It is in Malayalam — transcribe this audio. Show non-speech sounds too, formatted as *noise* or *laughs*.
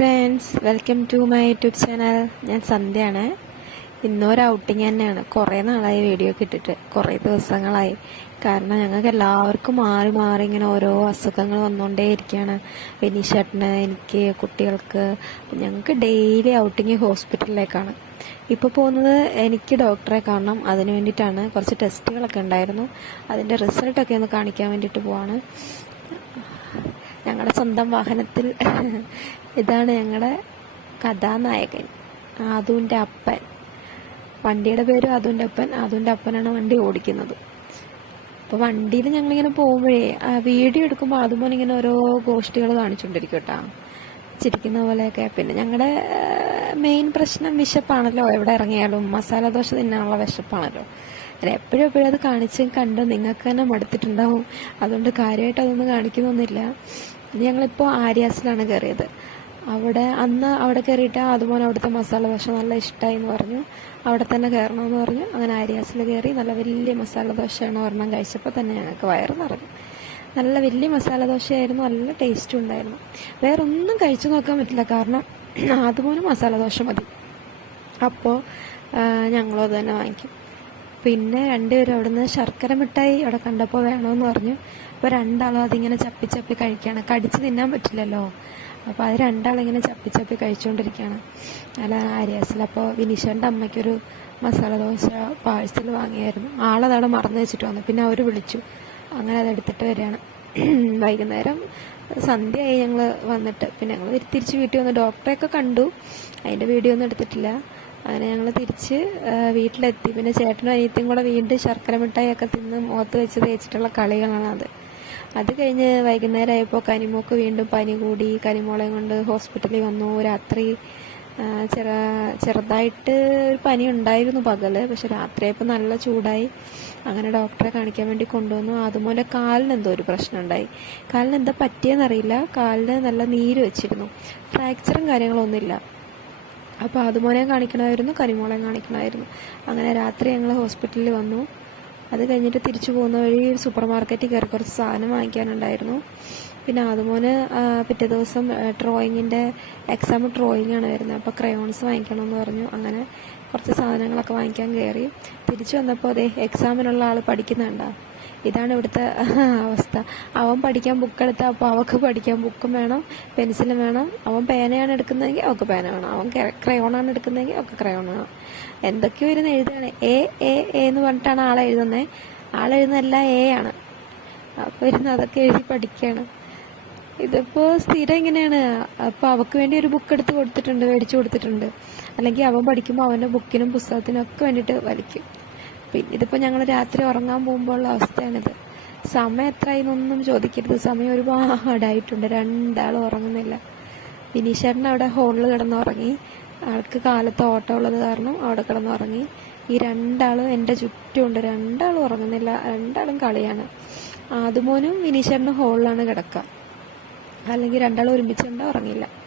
Friends welcome to my YouTube channel ഞാൻ സന്ധ്യയാണ്. ഇന്നൊരു ഔട്ടിങ് തന്നെയാണ്. കുറേ നാളായി വീഡിയോ ഒക്കെ കുറേ ദിവസങ്ങളായി. കാരണം ഞങ്ങൾക്ക് എല്ലാവർക്കും മാറി മാറി ഇങ്ങനെ ഓരോ അസുഖങ്ങൾ വന്നുകൊണ്ടേയിരിക്കുകയാണ് വിനീഷേട്ടന് എനിക്ക് കുട്ടികൾക്ക്. ഞങ്ങൾക്ക് ഡെയിലി ഔട്ടിങ് ഹോസ്പിറ്റലിലേക്കാണ് ഇപ്പോൾ പോകുന്നത് എനിക്ക് ഡോക്ടറെ കാണണം. അതിന് വേണ്ടിയിട്ടാണ് കുറച്ച് ടെസ്റ്റുകളൊക്കെ ഉണ്ടായിരുന്നു. അതിന്റെ റിസൾട്ടൊക്കെ ഒന്ന് കാണിക്കാൻ വേണ്ടിയിട്ട് പോവാണ്. ഞങ്ങളുടെ സ്വന്തം വാഹനത്തിൽ *laughs* ഇതാണ് ഞങ്ങളുടെ കഥാനായകൻ ആദുവിന്റെ അപ്പൻ. വണ്ടിയുടെ പേര് ആദുവിന്റെ അപ്പൻ. ആദുവിന്റെ അപ്പനാണ് വണ്ടി ഓടിക്കുന്നത്. അപ്പോൾ വണ്ടിയിൽ ഞങ്ങളിങ്ങനെ പോകുമ്പോഴേ ആ വീഡിയോ എടുക്കുമ്പോൾ അതുപോലെ ഇങ്ങനെ ഓരോ ഗോഷ്ടികൾ കാണിച്ചുകൊണ്ടിരിക്കും കേട്ടോ ചിരിക്കുന്ന പോലെയൊക്കെ. പിന്നെ ഞങ്ങളുടെ മെയിൻ പ്രശ്നം വിശപ്പാണല്ലോ. എവിടെ ഇറങ്ങിയാലും മസാല ദോശ തിന്നാനുള്ള വിശപ്പാണല്ലോ. അങ്ങനെ എപ്പോഴും എപ്പോഴും അത് കാണിച്ചും കണ്ടോ നിങ്ങൾക്ക് തന്നെ മടുത്തിട്ടുണ്ടാവും. അതുകൊണ്ട് കാര്യമായിട്ട് അതൊന്നും കാണിക്കുന്നൊന്നുമില്ല. ഞങ്ങളിപ്പോൾ ആര്യാസിലാണ് കയറിയത് അവിടെ അന്ന് അവിടെ കയറിയിട്ട് അതുപോലെ അവിടുത്തെ മസാല ദോശ നല്ല ഇഷ്ടമായി എന്ന് പറഞ്ഞു. അവിടെ തന്നെ കയറണമെന്ന് പറഞ്ഞു. അങ്ങനെ ആര്യാസിൽ കയറി നല്ല വലിയ മസാല ദോശയാണ് ഒരെണ്ണം കഴിച്ചപ്പോൾ തന്നെ ഞങ്ങൾക്ക് വയറ് നിറഞ്ഞു. നല്ല വലിയ മസാല ദോശയായിരുന്നു നല്ല ടേസ്റ്റും ഉണ്ടായിരുന്നു. വേറെ ഒന്നും കഴിച്ചു നോക്കാൻ പറ്റില്ല കാരണം അതുപോലെ മസാല ദോശ മതി. അപ്പോൾ ഞങ്ങളും അത് തന്നെ വാങ്ങിക്കും. പിന്നെ രണ്ടുപേരും അവിടുന്ന് ശർക്കര മിഠായി അവിടെ കണ്ടപ്പോൾ വേണമെന്ന് പറഞ്ഞു. അപ്പോൾ രണ്ടാളും അതിങ്ങനെ ചപ്പി ചപ്പി കഴിക്കുകയാണ്. കടിച്ച് തിന്നാൻ പറ്റില്ലല്ലോ. അപ്പോൾ അത് രണ്ടാളും ഇങ്ങനെ ചപ്പി ചപ്പി കഴിച്ചുകൊണ്ടിരിക്കുകയാണ് അല്ല ആര്യാസിൽ അപ്പോൾ വിനീഷന്റെ അമ്മയ്ക്കൊരു മസാല ദോശ പാഴ്സൽ വാങ്ങിയായിരുന്നു. ആളതവിടെ മറന്നു വെച്ചിട്ട് വന്നു. പിന്നെ അവർ വിളിച്ചു. അങ്ങനെ അതെടുത്തിട്ട് വരികയാണ്. വൈകുന്നേരം സന്ധ്യയായി ഞങ്ങൾ വന്നിട്ട്. പിന്നെ ഞങ്ങൾ തിരിച്ച് വീട്ടിൽ വന്ന് ഡോക്ടറെയൊക്കെ കണ്ടു. അതിന്റെ വീഡിയോ ഒന്നും എടുത്തിട്ടില്ല. അങ്ങനെ ഞങ്ങൾ തിരിച്ച് വീട്ടിലെത്തി. പിന്നെ ചേട്ടനും അനിയത്തിയും കൂടെ വീണ്ടും ശർക്കര മിഠായിയൊക്കെ തിന്ന് മുഖത്ത് വെച്ച് തേച്ചിട്ടുള്ള കളികളാണ് അത്. അത് കഴിഞ്ഞ് വൈകുന്നേരം ആയപ്പോൾ കനിമോക്ക് വീണ്ടും പനി കൂടി. കനിമോളെയും കൊണ്ട് ഹോസ്പിറ്റലിൽ വന്നു. രാത്രി ചെറ ചെറുതായിട്ട് ഒരു പനി ഉണ്ടായിരുന്നു പകൽ. പക്ഷെ രാത്രിയായപ്പോൾ നല്ല ചൂടായി. അങ്ങനെ ഡോക്ടറെ കാണിക്കാൻ വേണ്ടി കൊണ്ടുവന്നു. അതുപോലെ കാലിന് എന്തോ ഒരു പ്രശ്നം ഉണ്ടായി കാലിന് എന്താ പറ്റിയെന്നറിയില്ല. കാലിന് നല്ല നീര് വെച്ചിരുന്നു. ഫ്രാക്ചറും കാര്യങ്ങളൊന്നുമില്ല. അപ്പോൾ അതുമോനെ കാണിക്കണമായിരുന്നു കരിമോളെ കാണിക്കണമായിരുന്നു. അങ്ങനെ രാത്രി ഞങ്ങൾ ഹോസ്പിറ്റലിൽ വന്നു. അത് കഴിഞ്ഞിട്ട് തിരിച്ചു പോകുന്ന വഴി സൂപ്പർ മാർക്കറ്റിൽ കയറി കുറച്ച് സാധനം വാങ്ങിക്കാനുണ്ടായിരുന്നു. പിന്നെ അതുമോന് പിറ്റേ ദിവസം ഡ്രോയിങ്ങിന്റെ എക്സാം ഡ്രോയിങ് ആണ് വരുന്നത്. അപ്പോൾ ക്രയോൺസ് വാങ്ങിക്കണമെന്ന് പറഞ്ഞു. അങ്ങനെ കുറച്ച് സാധനങ്ങളൊക്കെ വാങ്ങിക്കാൻ കയറി തിരിച്ചു വന്നപ്പോൾ അതെ എക്സാമിനുള്ള ആൾ പഠിക്കുന്നുണ്ടോ. ഇതാണ് ഇവിടുത്തെ അവസ്ഥ. അവൻ പഠിക്കാൻ ബുക്ക് എടുത്ത അപ്പോൾ അവൾക്ക് പഠിക്കാൻ ബുക്കും വേണം പെൻസിലും വേണം. അവൻ പേനയാണ് എടുക്കുന്നതെങ്കിൽ അവൾക്ക് പേന വേണം. അവൻ ക്രയോണാണ് എടുക്കുന്നതെങ്കിൽ അവൾക്ക് ക്രയോൺ വേണം. എന്തൊക്കെയോ ഇരുന്ന് എഴുതുകയാണ്. എ എ എന്ന് പറഞ്ഞിട്ടാണ് ആളെ എഴുതുന്നത് ആളെഴുതുന്ന എഴുതുന്നതെല്ലാം എ ആണ്. അപ്പോൾ ഇരുന്ന് അതൊക്കെ എഴുതി പഠിക്കുകയാണ്. ഇതിപ്പോ സ്ഥിരം ഇങ്ങനെയാണ്. അപ്പോൾ അവക്ക് വേണ്ടി ഒരു ബുക്ക് എടുത്ത് കൊടുത്തിട്ടുണ്ട് മേടിച്ചു കൊടുത്തിട്ടുണ്ട്. അല്ലെങ്കിൽ അവൻ പഠിക്കുമ്പോൾ അവന്റെ ബുക്കിനും പുസ്തകത്തിനും ഒക്കെ വേണ്ടിയിട്ട് വലിക്കും. പിന്നെ ഇതിപ്പോ ഞങ്ങൾ രാത്രി ഉറങ്ങാൻ പോകുമ്പോൾ ഉള്ള അവസ്ഥയാണിത്. സമയം എത്രയെന്നൊന്നും ചോദിക്കരുത്. സമയം ഒരുപാടായിട്ടുണ്ട്. രണ്ടാളും ഉറങ്ങുന്നില്ല. വിനീഷേട്ടൻ അവിടെ ഹോളിൽ കിടന്നുറങ്ങി. ആൾക്ക് കാലത്ത് ഓട്ടോ ഉള്ളത് കാരണം അവിടെ കിടന്നുറങ്ങി. ഈ രണ്ടാളും എന്റെ ചുറ്റുമുണ്ട്. രണ്ടാളും ഉറങ്ങുന്നില്ല. രണ്ടാളും കളിയാണ്. ആദ്യമോനും വിനീഷേട്ടനും ഹോളിലാണ് കിടക്കുക. അല്ലെങ്കിൽ രണ്ടാളും ഒരുമിച്ചുണ്ടോ ഉറങ്ങില്ല.